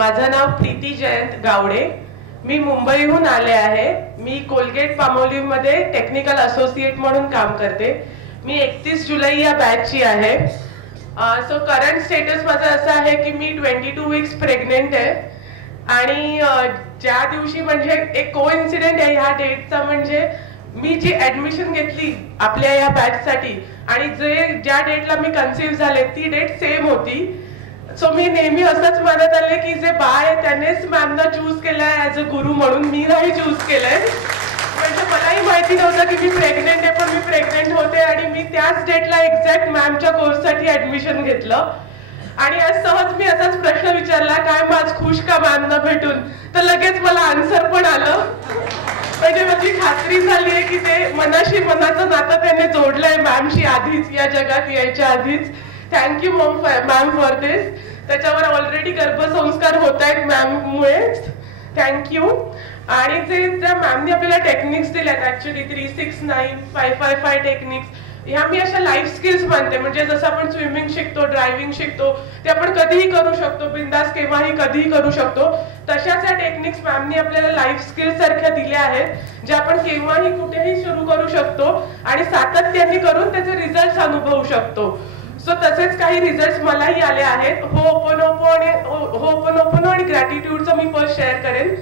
माझं नाव प्रीती जयंत गावडे. मी मुंबईहून आले आहे. मी कोलगेट पामोलिव्हमध्ये टेक्निकल असोसिएट म्हणून काम करते. मी 31 जुलै या बॅचची आहे. सो करंट स्टेटस माझं असं आहे की मी 22 वीक्स प्रेग्नेंट आहे. आणि ज्या दिवशी म्हणजे एक कोइन्सिडेंट आहे ह्या डेटचा, म्हणजे मी जी ऍडमिशन घेतली आपल्या या बॅचसाठी आणि ज्या डेटला मी कन्सीव्ह झाले ती डेट सेम होती. सो मी नेहमी असंच मानत आले की जे बाळ आहे त्यानेच मॅमना चूज केलंय ऍज अ गुरु म्हणून, मी नाही चूज केलंय. म्हणजे मलाही माहिती नव्हतं की मी प्रेग्नेंट आहे, पण मी प्रेग्नेंट होते आणि मी त्याच डेटला एक्झॅक्ट मॅमच्या कोर्ससाठी ऍडमिशन घेतलं. आणि आज सहज मी असाच प्रश्न विचारला, काय माझ खुश का मॅमना भेटून, तर लगेच मला आन्सर पण आलं. म्हणजे माझी खात्री झाली आहे की ते मनाशी मनाचं नातं त्याने जोडलंय मॅमशी आधीच, या जगात यायच्या आधीच. थँक्यू मॅम फॉर दिस. त्याच्यावर ऑलरेडी गर्भसंस्कार होत आहेत मॅममुळेच. थँक्यू. आणि जे त्या मॅमने आपल्याला टेक्निक्स दिल्यात ऍक्च्युली 369, 555 टेक्निक्स, ह्या मी अशा लाईफ स्किल्स मानते. म्हणजे जसं आपण स्विमिंग शिकतो, ड्रायव्हिंग शिकतो, ते आपण कधीही करू शकतो, बिंदास केव्हाही कधीही करू शकतो. तशाच या टेक्निक्स मॅमनी आपल्याला लाईफ स्किल्स सारख्या दिल्या आहेत, ज्या आपण केव्हाही कुठेही सुरू करू शकतो आणि सातत्याने करून त्याचे रिझल्ट अनुभवू शकतो. सो तसेच काही रिझल्ट मलाही आले आहेत. होपनोपोनो आणि ग्रॅटिट्यूडचं मी फर्स्ट शेअर करेन.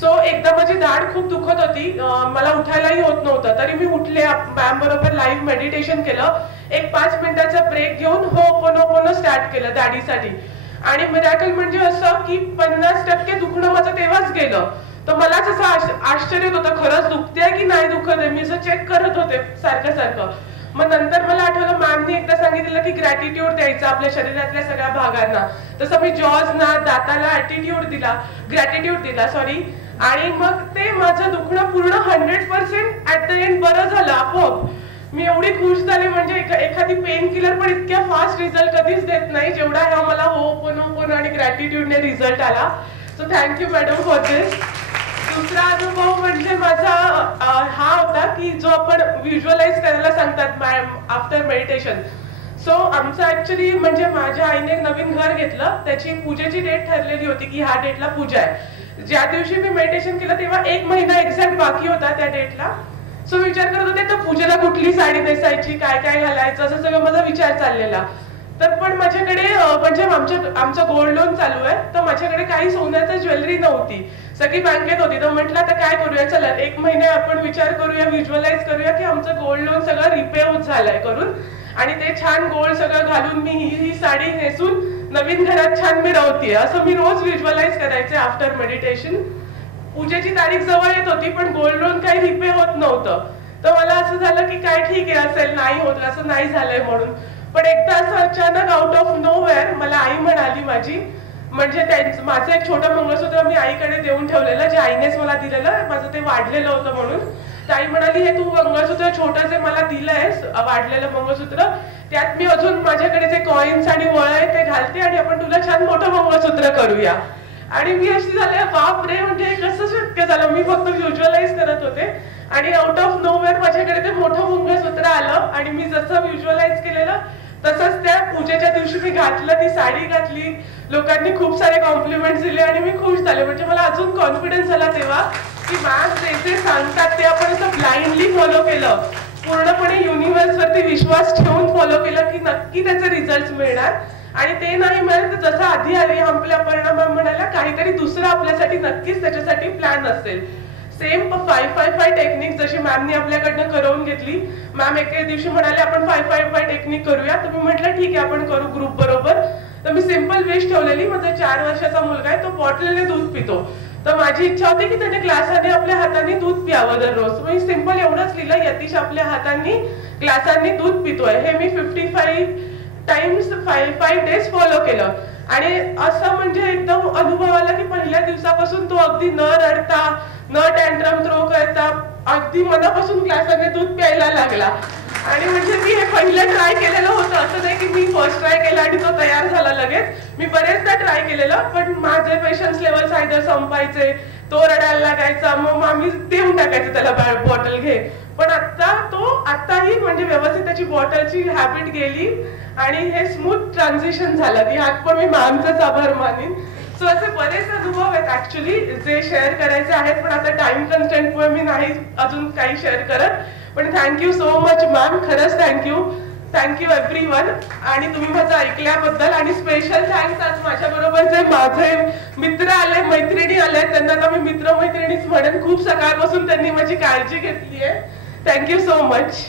सो एकदा माझी दाढ खूप दुखत होती, मला उठायलाही होत नव्हतं, तरी मी उठले, मॅम बरोबर लाईव्ह मेडिटेशन केलं. एक 5 मिनिटाचा ब्रेक घेऊन होपनोपोनो स्टार्ट केलं दाढीसाठी. आणि मिरॅकल म्हणजे असं की 50% दुखणं माझं तेव्हाच गेलं. तर मलाच असं आश्चर्य होतं, खरंच दुखते की नाही दुखत आहे. मी असं चेक करत होते सारखं सारखं. मग नंतर मला आठवलं मॅमने एकदा सांगितलं की ग्रॅटिट्यूड द्यायचं आपल्या शरीरातल्या सगळ्या भागांना. तसं मी जॉजना, दाताला ग्रॅटिट्यूड दिला सॉरी. आणि मग ते माझं दुखणं पूर्ण 100% ऍट द एंड बरं झालं आपोआप. मी एवढी खुश झाले, म्हणजे एखादी पेन किलर पण इतक्या फास्ट रिझल्ट कधीच देत नाही जेवढा ह्या मला होपनोपोनो आणि ग्रॅटिट्यूडने रिझल्ट आला. सो थँक्यू मॅडम फॉर दिस. दुसरा अनुभव म्हणजे माझा हा होता की जो आपण व्हिज्युअलाइज करायला सांगतात मॅम आफ्टर मेडिटेशन. सो आमचं ऍक्च्युली म्हणजे माझ्या आईने नवीन घर घेतलं, त्याची पूजेची डेट ठरलेली होती की ह्या डेटला पूजा आहे. ज्या दिवशी मी मेडिटेशन केलं तेव्हा 1 महिना एक्झॅक्ट बाकी होता त्या डेटला. सो विचार करत होते तर पूजेला कुठली साडी नेसायची, काय काय घालायचं, असं सगळं माझा विचार चाललेला. तर पण माझ्याकडे म्हणजे आमचं गोल्ड लोन चालू आहे, तर माझ्याकडे काही सोन्याचं ज्वेलरी नव्हती, सगळी बँकेत होती. तर म्हटलं आता काय करूया, चला 1 महिने आपण विचार करूया, व्हिज्युअलाइज करूया की आमचं गोल्ड लोन सगळं रिपे होत झालंय करून, आणि ते छान गोल्ड सगळं घालून मी ही साडी नेसून नवीन घरात छान मी राहतीये, असं मी रोज व्हिज्युअलाइज करायचे आफ्टर मेडिटेशन. पूजेची तारीख जवळ येत होती पण गोल्ड लोन काही रिपे होत नव्हतं. तर मला असं झालं की काय ठीक आहे, असेल नाही होत, असं नाही झालंय म्हणून. पण एकदा असं अचानक आउट ऑफ नोवेअर मला आई म्हणाली माझी, म्हणजे माझं एक छोटं मंगळसूत्र मी आईकडे देऊन ठेवलेलं, जे आईनेच मला दिलेलं, माझं ते वाढलेलं होतं म्हणून. तर आई म्हणाली हे तू मंगळसूत्र छोटं जे मला दिलंयस वाढलेलं मंगळसूत्र, त्यात मी अजून माझ्याकडे जे कॉइन्स आणि वळ आहे ते घालते आणि आपण तुला छान मोठं मंगळसूत्र करूया. आणि मी अशी झाले बाप रे, म्हणजे कसं शक्य झालं. मी फक्त व्हिज्युअलाइज करत होते आणि आउट ऑफ नोवेअर माझ्याकडे ते मोठं मंगळसूत्र आलं. आणि मी जसं व्हिज्युअलाइज केलेलं तसंच त्या पूजेच्या दिवशी मी घातलं, ती साडी घातली, लोकांनी खूप सारे कॉम्प्लिमेंट्स दिले आणि मी खुश झाले. म्हणजे मला अजून कॉन्फिडन्स झाला तेव्हा की मॅम जे सांगतात ते आपण असं ब्लाइंडली फॉलो केलं, पूर्णपणे युनिव्हर्स वरती विश्वास ठेवून फॉलो केलं की नक्की त्याचे रिझल्ट मिळणार. आणि ते नाही मिळेल तर जसं आधी आपल्या परिणाम म्हणायला काहीतरी दुसरं आपल्यासाठी नक्कीच त्याच्यासाठी प्लॅन असेल. सेम 555 टेक्निक जशी मॅमनी आपल्याकडनं करवून घेतली. मॅम एके दिवशी म्हणाले आपण 555 टेक्निक करूया, तर मी म्हटलं ठीक आहे आपण करू ग्रुप बरोबर. तर मी सिंपल विश ठेवलेली, माझा 4 वर्षाचा मुलगा आहे, तो बॉटलने दूध पितो, तर माझी इच्छा होती की त्याने ग्लासाने आपल्या हाताने दूध प्यावं दररोज. मी सिंपल एवढंच लिहिलं, यतीश आपल्या हातांनी ग्लासांनी दूध पितोय. हे मी 55 टाइम्स 5 डेज फॉलो केलं. आणि असं म्हणजे एकदम अनुभव आला की पहिल्या दिवसापासून तो अगदी न रडता, न टँट्रम थ्रो करता, अगदी मनापासून ग्लासाने दूध प्यायला लागला. आणि म्हणजे मी हे पहिलं ट्राय केलेलं होतं, असं नाही की मी फर्स्ट ट्राय केला आणि तो तयार झाला लगेच. मी बरेचदा ट्राय केलेलं, पण माझे पेशन्स लेवल सायदर संपायचे, तो रडायला लागायचा, मग आम्ही देऊन टाकायचं त्याला बॉटल घे. पण आताही म्हणजे व्यवस्थित त्याची बॉटलची हॅबिट गेली आणि हे स्मूथ ट्रान्झिशन झालं. ह्यात पण मी मॅमचाच आभार मानीन. सो असे बरेच अनुभव आहेत ऍक्च्युली जे शेअर करायचे आहेत, पण आता टाइम कन्स्टेंटमुळे मी नाही अजून काही शेअर करत. पण थँक्यू सो मच मॅम, खरंच थँक्यू एव्हरीवन. आणि तुम्ही माझं ऐकल्याबद्दल. आणि स्पेशल थँक्स आज माझ्याबरोबर जे माझे मित्र आले, मैत्रिणी आले, त्यांना तर मी मित्र मैत्रिणीच म्हणेन. खूप सकाळपासून त्यांनी माझी काळजी घेतली आहे. Thank you so much.